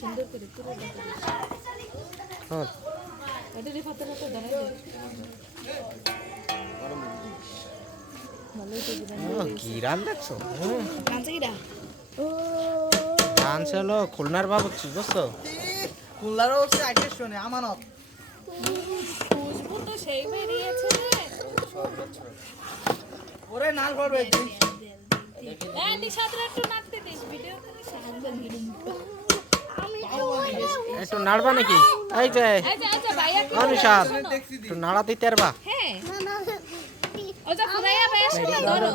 সুন্দর করে পুরো হ্যাঁ এটা রে পাতা পাতা দাঁড়াই কি রান দেখছো কাঁচা কিরা রান ছিল খুলনার বাবুচ্ছি বুঝছো খুলনারও হচ্ছে আইটের শোনে আমানত খুশবু তো সেই বেরিয়েছে রে ওরে নাল পড়বে একদিন এই নিশাদরা একটু নাচতে দিস ভিডিওতে সাহায্য দিলুম একটু নাড়বা নাকি এই যে আচ্ছা ভাইয়া কি অনুষাদ একটু নাড়া দিতে পারবা হ্যাঁ ও যা ফুরাইয়া ভাইয়া শোনা ধরো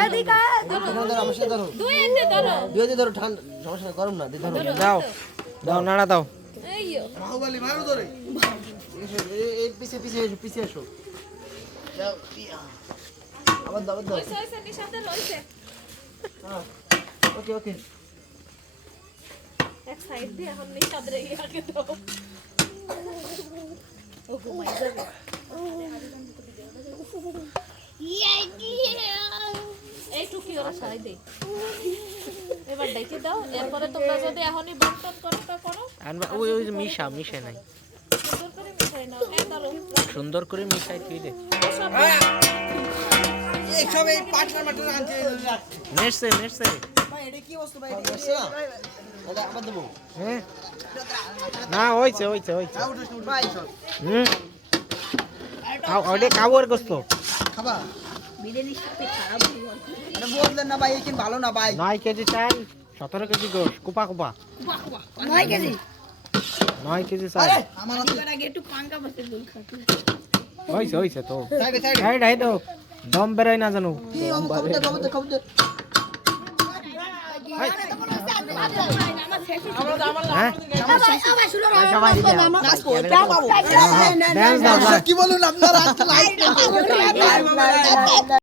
এদিকে ধরো আমার সাথে ধরো দুই এনে ধরো দুই হাতে ধরো ঠান্ডা সমস্যা নেই গরম না দিয়ে ধরো দাও দাও নাড়া দাও এইয়ো বাহুবলি মারো ধরে এই পিছে পিছে এসো পিছে এসো আবার দাও দাও ওইসে নিশাদের রইছে হ্যাঁ ওকে ওকে এক সাইড দিয়ে এখন নিশাদের ইয়াকে দাও ও ঘুমাই যাবে এই টুকি ওরা সাই দে এবার ডাইকে দাও এরপরে তোমরা যদি এখনই বন্টন করো তা করো আনবা ওই ওই যে মিশা মিশে নাই সুন্দর করে মিশাই নাও এই ধরো সুন্দর করে মিশাই তুই দে সব এই সব এই পার্টনার মাটনার আনছে নেড়ছে নেড়ছে ভাই এটা কি বস্তু ভাই বুঝছো না দাদা আবার দেবো হ্যাঁ না হইছে হইছে হইছে ভাই হুম ওটা কাবর গোস্ত খাবা বিরিয়ানির সাথে খারাপ এটা বললেন না ভাই এখানে ভালো না ভাই 9 কেজি চাল 17 কেজি গোশ কুপা কুপা 9 কেজি 9 কেজি চাল আরে আমার এবার আগে একটু পাঙ্কা বসে দুল খাতে হইছে হইছে তো সাইডে সাইডে এই ডাই দাও দম বেরোয় না জানো কি খবর খবর হ্যাঁ কি বলুন আপনারা আজকে লাইভ